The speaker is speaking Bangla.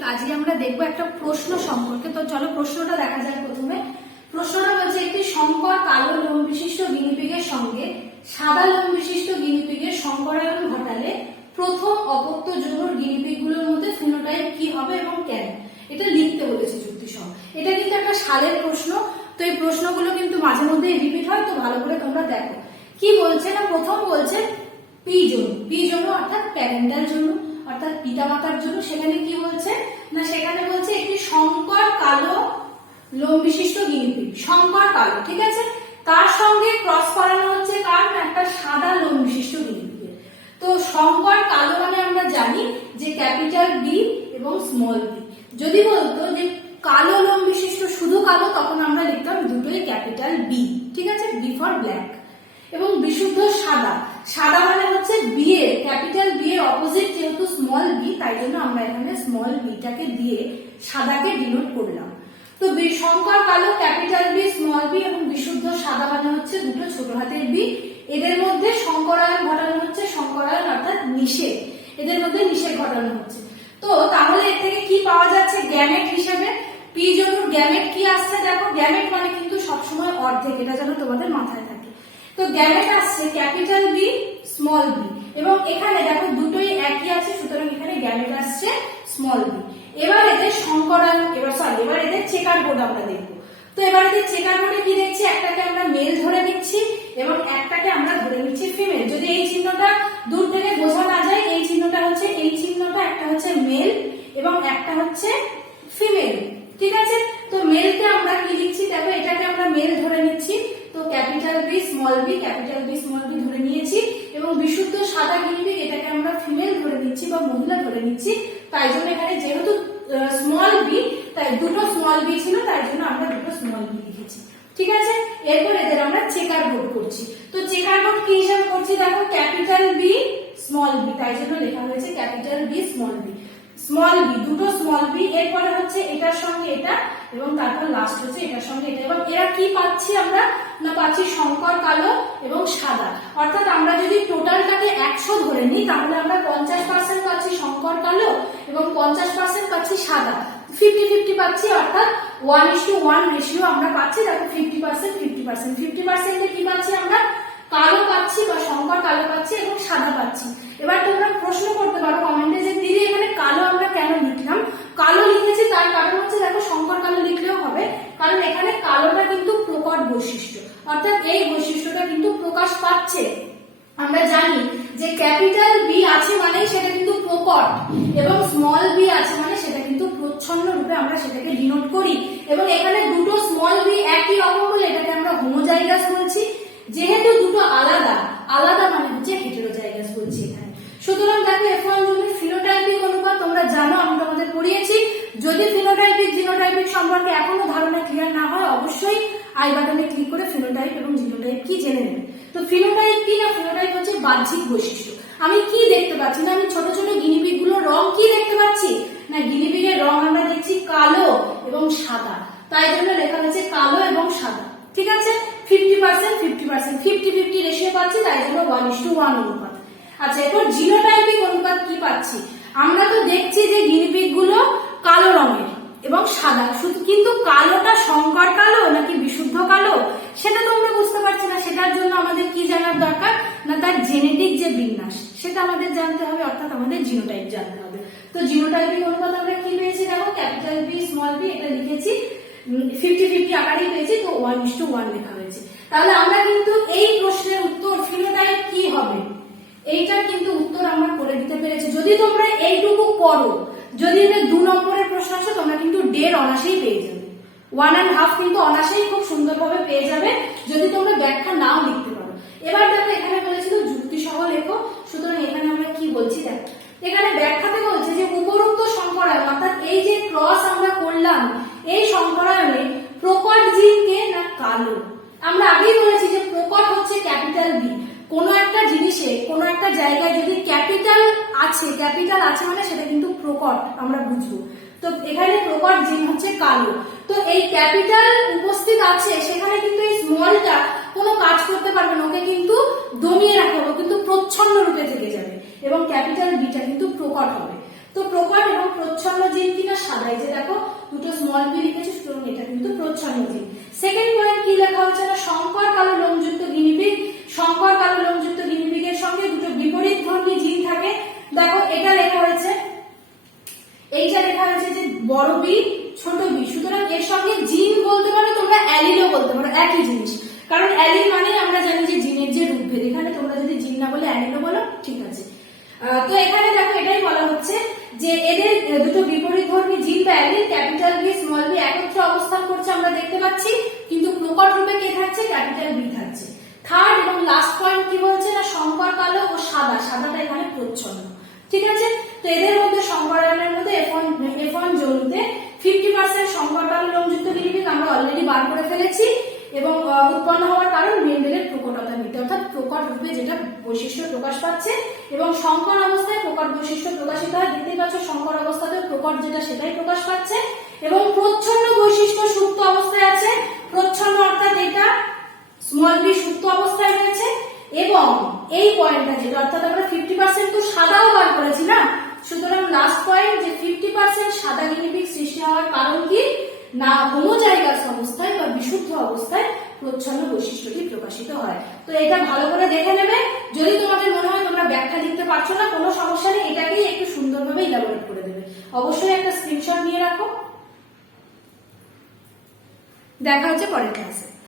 টপিক আজকে আমরা দেখব একটা প্রশ্ন সম্পর্কে। তো চলো প্রশ্নটা দেখা যাক প্রথমে। প্রশ্নটা বলছে একটি সংকর কালো লোম বিশিষ্ট গিনিপিগের সঙ্গে সাদা লোম বিশিষ্ট গিনিপিগের সংকরায়ন ঘটালে প্রথম অপত্য জোড় গিনিপিগগুলোর মধ্যে ফিনোটাইপ কি হবে এবং কেন? এটা লিখতে বলেছে যুক্তি সহ এটা কিন্তু একটা সালের প্রশ্ন, তো এই প্রশ্নগুলো কিন্তু মাঝে মধ্যে রিপিট হয়, তো ভালো করে তোমরা দেখো। কি বলছে না? প্রথম বলছে পি জন্য পি জন্য অর্থাৎ প্যারেন্টাল জন্য অর্থাৎ পিতামাতার জন্য সেখানে কি বলছে? না, সেখানে বলছে একটি শঙ্কর কালো লোম বিশিষ্ট গিনিপিগ, শঙ্কর কালো, ঠিক আছে? তার সঙ্গে ক্রস করানো হচ্ছে কার? না, একটা সাদা লোম বিশিষ্ট গিনিপিগের। তো শঙ্কর কালো মানে আমরা জানি যে ক্যাপিটাল বি এবং স্মল বি যদি বলতো যে কালো লোম বিশিষ্ট শুধু কালো, তখন আমরা লিখতাম দুটোই ক্যাপিটাল বি ঠিক আছে? বি ফর ব্ল্যাক এবং বিশুদ্ধ সাদা। সাদা মানে হচ্ছে বি এর, ক্যাপিটাল বি এর অপোজিট যেহেতু স্মল বি তাই জন্য আমরা এখানে স্মল বিটাকে দিয়ে সাদাকে ডিনোট করলাম। তো সংকর কালো ক্যাপিটাল বি স্মল বি এবং বিশুদ্ধ সাদা মানে হচ্ছে দুটো ছোট হাতের বি এদের মধ্যে সংকরায়ন ঘটানো হচ্ছে, সংকরায়ন অর্থাৎ নিষেধ। এদের মধ্যে নিষেধ ঘটানো হচ্ছে। তো তাহলে এর থেকে কি পাওয়া যাচ্ছে? গ্যামেট হিসেবে পি জন্য গ্যামেট কি আসছে? দেখো, গ্যামেট মানে কিন্তু সবসময় অর্ধেক, এটা যেন তোমাদের মাথায় থাকে। তো গ্যামেট আসছে ক্যাপিটাল বি স্মল বি এবং এখানে দেখো দুটোই একই আছে, সুতরাং এখানে গ্যামেট আসছে স্মল বি এবার এদের সংকরায়ন এবার সরি এবার এদের চেকার বোর্ড আমরা দেখব। তো এবার এদের চেকার বোর্ডে কি দেখছি? একটাকে আমরা মেল ধরে নিচ্ছি এবং একটাকে আমরা ধরে নিচ্ছি ফিমেল যদি এই চিহ্নটা দূর থেকে বোঝা না যায়, এই চিহ্নটা হচ্ছে, এই চিহ্নটা একটা হচ্ছে মেল এবং একটা হচ্ছে ফিমেল ঠিক আছে তো মেলকে আমরা কি লিখছি দেখো এটাকে আমরা মেল ধরে নিচ্ছি তো capital B small B capital B small B ধরে নিয়েছি এবং বিশুদ্ধ সাদা গিনিপিগ এটাকে আমরা ফিমেল ধরে নিচ্ছি বা মহিলা ধরে নিচ্ছি। তাই জন্য এখানে যেহেতু স্মল বি তাই দুটো স্মল বি ছিল, তাই জন্য আমরা দুটো স্মল বি লিখেছি। ঠিক আছে? এরপর এদের আমরা চেকার বোর্ড করছি। তো চেকার বোর্ড কি হিসাবে করছি দেখো? ক্যাপিটাল বি স্মল বি তাই জন্য লেখা হয়েছে capital B small B small B দুটো স্মল বি এরপরে এটার সঙ্গে এটা এবং তারপর লাস্ট হচ্ছে এটার সঙ্গে এটা। এবং এরা কি পাচ্ছি আমরা? না পাচ্ছি শঙ্কর, কালো এবং সাদা। অর্থাৎ আমরা যদি টোটালটাকে একশো ধরে নিই, তাহলে আমরা পঞ্চাশ পার্সেন্ট পাচ্ছি শঙ্কর, কালো এবং পঞ্চাশ পার্সেন্ট পাচ্ছি সাদা। ফিফটি ফিফটি পাচ্ছি, অর্থাৎ one is to one ratio আমরা পাচ্ছি দেখো fifty percent fifty percent fifty পার্সেন্টে কি পাচ্ছি আমরা? কালো পাচ্ছি বা শঙ্কর, কালো পাচ্ছি এবং সাদা পাচ্ছি। এবার তোমরা প্রশ্ন করতে পারো কমেন্টে যে দিদি এখানে কালো আমরা কেন লিখলাম কালো লিখেছি তার কারণ হচ্ছে দেখো শঙ্কর কালো লিখলেও হবে কারণ এখানে কালোটা কিন্তু প্রকট বৈশিষ্ট্য। অর্থাৎ এই বৈশিষ্ট্যটা কিন্তু প্রকাশ পাচ্ছে। আমরা জানি যে ক্যাপিটাল বি আছে মানে সেটা কিন্তু প্রকট এবং স্মল বি আছে মানে সেটা কিন্তু প্রচ্ছন্ন রূপে আমরা সেটাকে ডিনোট করি। এবং এখানে দুটো স্মল বি একই রকম বলে এটাকে আমরা হোমোজাইগাস বলছি যেহেতু দুটো আলাদা আলাদা মানে হচ্ছে হেটেরোজাইগাস বলছি এখানে সুতরাং দেখো এফ ওয়ান জন্য ফিনোটাইপিক অনুপাত তোমরা জানো আমি তোমাদের পড়িয়েছি যদি ফিনোটাইপিক জিনোটাইপিক সম্পর্কে এখনও ধারণা ক্লিয়ার না হয় অবশ্যই আই বাটনে ক্লিক করে ফিনোটাইপ এবং জিনোটাইপ কি জেনে নেবে? তো ফিনোটাইপ কি না? ফিনোটাইপ হচ্ছে বাহ্যিক বৈশিষ্ট্য। আমি কি দেখতে পাচ্ছি না? আমি ছোট ছোট গিনিপিগগুলোর রং কি দেখতে পাচ্ছি? না, গিনিপিগের রং আমরা দেখছি কালো এবং সাদা। তাই জন্য লেখা হয়েছে কালো এবং সাদা। ঠিক আছে? Fifty percent fifty percent fifty fifty ratio পাচ্ছি, তাই জন্য ওয়ান ইস টু ওয়ান অনুপাত। আচ্ছা এরপর জিনোটাইপিক অনুপাত কি পাচ্ছি? আমরা তো দেখছি যে গিনিপিগগুলো কালো রঙের। সাদা। শুধু কিন্তু কালোটা সংকর কালো নাকি বিশুদ্ধ কালো, সেটা তো আমরা বুঝতে পারছি না। সেটার জন্য আমাদের কি জানার দরকার? না, তার জেনেটিক যে বিন্যাস, সেটা আমাদের জানতে হবে, অর্থাৎ আমাদের জিনোটাইপ জানতে হবে। তো জিনোটাইপিক অনুপাত আমরা কি পেয়েছি? দেখো ক্যাপিটাল বি স্মল বি এটা লিখেছি। ফিফটি ফিফটি আকারেই পেয়েছি, তো ওয়ান ইস টু ওয়ান লেখা হয়েছে। তাহলে আমরা কিন্তু এই প্রশ্নের উত্তর ফিনোটাইপ কি হবে? এইটা কিন্তু উত্তর আমরা করে দিতে পেরেছি। যদি তোমরা এইটুকু করো যদি এটা দু নম্বরের প্রশ্ন আসে, তোমরা কিন্তু ডের অনাসেই পেয়ে যাবে। ওয়ান অ্যান্ড হাফ কিন্তু অনাসেই খুব সুন্দরভাবে পেয়ে যাবে যদি তোমরা ব্যাখ্যা নাও লিখতে পারো এবার দেখো এখানে বলেছিল যুক্তি সহ লেখো সুতরাং এখানে আমরা কি বলছি দেখো এখানে ব্যাখ্যাতে বলছে যে উপরোক্ত সংকরায়ন অর্থাৎ এই যে ক্রস আমরা করলাম এই সংকরায়নে প্রকট জিনকে না কালো আমরা আগেই বলেছি যে প্রকট হচ্ছে ক্যাপিটাল বি কোনো একটা জিনিসে কোনো একটা জায়গায় যদি ক্যাপিটাল আছে ক্যাপিটাল আছে মানে সেটা কিন্তু প্রকট, আমরা বুঝব। তো এখানে প্রকট জিন হচ্ছে কালো। তো এই ক্যাপিটাল উপস্থিত আছে, সেখানে কিন্তু এই স্মলটা কোনো কাজ করতে পারবে না, ওকে কিন্তু দমিয়ে রাখা হবে কিন্তু প্রচ্ছন্ন রূপে থেকে যাবে এবং ক্যাপিটাল বিটা কিন্তু প্রকট হবে। তো প্রকট এবং প্রচ্ছন্ন জিন কিনা স্মল বি লিখেছি সুতরাং এটা কিন্তু প্রচ্ছন্ন জিন। সেকেন্ড পয়েন্ট কি লেখা হচ্ছে না শঙ্কর কালো লোমযুক্ত গিনিপিগ, শঙ্কর কালো লোমযুক্ত গিনিপিগের সঙ্গে দুটো বিপরীত ধর্মী জিন থাকে দেখো এটা লেখা হয়েছে এইটা লেখা হয়েছে যে বড় বি ছোট বি সুতরাং এর সঙ্গে জিন বলতে পারো তোমরা অ্যালিলও বলতে পারো একই জিনিস অ্যালিল মানে আমরা জানি যে জিনের যে রূপভেদ। এখানে তোমরা যদি জিন না বলে অ্যালিলও বলো, ঠিক আছে। তো এখানে দেখো এটাই বলা হচ্ছে যে এদের দুটো বিপরীত ধর্মী জিন বা allele capital B, small B, একত্রে অবস্থান করছে আমরা দেখতে পাচ্ছি, কিন্তু প্রকট রূপে কে থাকছে? ক্যাপিটাল বি থাকছে। থার্ড এবং লাস্ট পয়েন্ট কি বলছে না? শঙ্কর কালো ও সাদা। সাদাটা এখানে প্রচ্ছন্ন। ঠিক আছে? তো এদের মধ্যে শঙ্কর সংকরায়নের মধ্যে এফ ওয়ান এফ ওয়ান জমিতে ফিফটি পার্সেন্ট সংকরকাল লোমযুক্ত লিপিক আমরা অলরেডি বার করে ফেলেছি। এবং উৎপন্ন হওয়ার কারণ মেন্ডেলের প্রকটতা মৃত্যু অর্থাৎ প্রকট রূপে যেটা বৈশিষ্ট্য প্রকাশ পাচ্ছে এবং সংকর অবস্থায় প্রকট বৈশিষ্ট্য প্রকাশিত হয় দেখতেই পাচ্ছ সংকর অবস্থাতে প্রকট যেটা সেটাই প্রকাশ পাচ্ছে। এবং প্রচ্ছন্ন বৈশিষ্ট্য সুপ্ত অবস্থায় আছে। প্রচ্ছন্ন অর্থাৎ এটা স্মল বি সুপ্ত অবস্থায় রয়েছে। এবং এই পয়েন্টটা যেটা, অর্থাৎ আমরা ফিফটি পার্সেন্ট তো সাদাও বার করেছি না? সুতরাং লাস্ট পয়েন্ট যে ফিফটি পার্সেন্ট সাদা গিনিপিক সৃষ্টি হওয়ার কারণ কি? না কোনো জায়গার সংস্থায় বা বিশুদ্ধ অবস্থায় প্রচ্ছন্ন বৈশিষ্ট্যটি প্রকাশিত হয়। তো এটা ভালো করে দেখে নেবে। যদি তোমাদের মনে হয় তোমরা ব্যাখ্যা লিখতে পারছ না, কোনো সমস্যা নেই, এটাকেই একটু সুন্দরভাবে ইলাবোরেট করে দেবে। অবশ্যই একটা স্ক্রিনশট নিয়ে রাখো। দেখা হচ্ছে পরের ক্লাসে